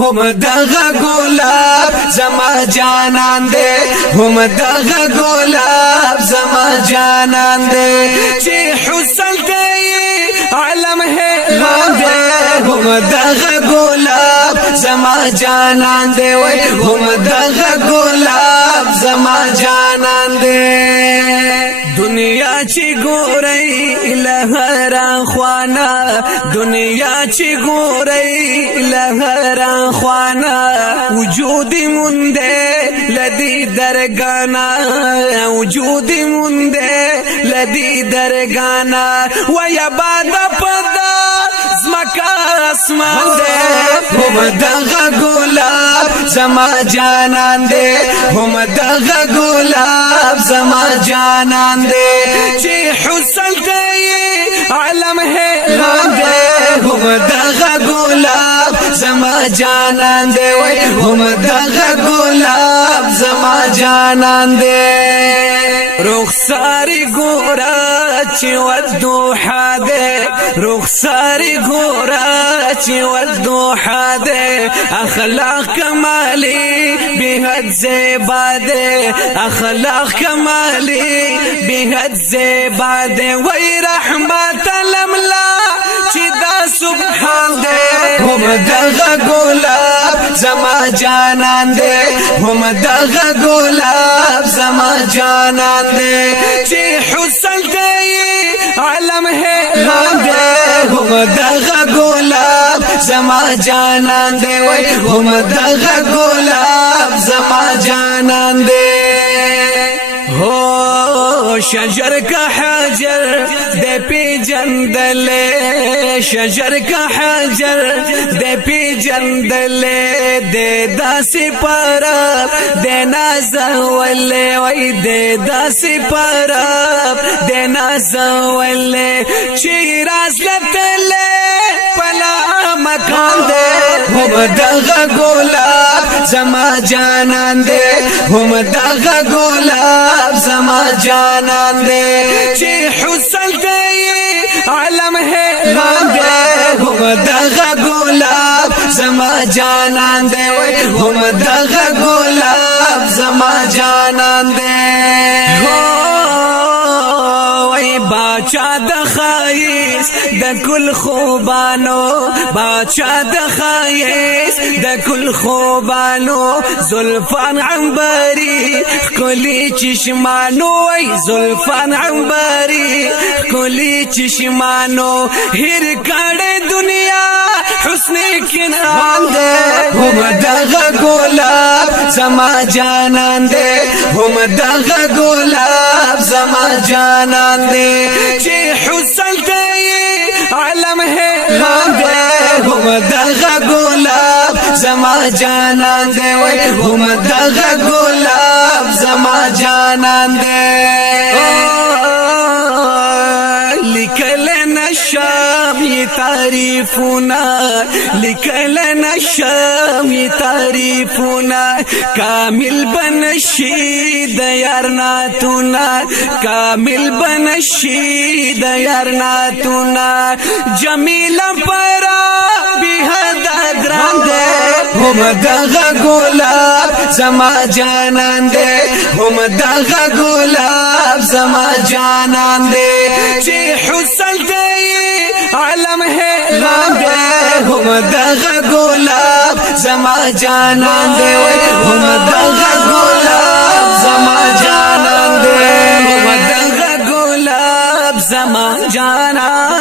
هم دغه ګلاب زما جانان دے هم دغه ګلاب زما جانان دے چې حسن دے عالم حیران دے هم دغه ګلاب زما جانان دے وای هم دغه ګلاب زما جانان دے دنیا چې ګورې لهرا خوانا دنیا چې ګورې لهرا خوانا وجود مونده لدی درگانا وجود مونده لدی درگانا ویا باد پدا زمکا اسمان دے هم دغه ګلاب زما جانان دے هم دغه ګلاب زما جانان دے چې حسن دے عالم حیران دے هم دغه ګلاب زما جانان دے وای هم دغه ګلاب زما جانان دے رخساری ګورا چې ودوحه دے رخساری ګورا چې ودوحه دے اخلاق کمالی بهد زیبا دے اخلاق کمالی بهد زیبا دے وای رحمت الاملا چې دا سبحان دے هم دغه ګلاب زما جانان دے هم دغه ګلاب زما جانان دے چې حسن دے عالم حیران دے هم دغه ګلاب زما جانان دے وای هم دغه ګلاب زما جانان دے ہو شجر کا حجر دے پی جندلے شجر کا حجر دے پی جندلے دے داسی پرب دے نازولے وی دے داسی پرب دے نازولے چیراز لبتلے پلا مکان دے هم دغه ګلاب زما جانان دے هم دغه ګلاب زما جانان دے چې حسن دے عالم حیران دے هم دغه ګلاب زما جانان دے وای هم دغه ګلاب زما جانان دے باچا د خایس د کل خوبانو باچا د خایس د کل خوبانو زلفان عنبری کلی چشمانو ای زلفان عنبری کلی چشمانو هر کړه دنیا حسن کنان دے هم دغه ګلاب زما جانان دے هم دغه ګلاب زما جانان دے چې حسن دے عالم حیران دے هم دغه ګلاب زما جانان دے وای هم دغه ګلاب زما جانان دے لیکل نشم تعریفنا لیکل نشم تعریفنا کامل بنشی د یارناتنا کامل بنشی د یارناتنا جمیل پرا بهد ګران دے هم دغه ګلاب زما جانان دے هم دغه ګلاب زما جانان دے چې حسن دے عالم حیران دے هم دغه ګلاب زما جانان دے هم دغه ګلاب زما جانان دے هم دغه ګلاب زما جانان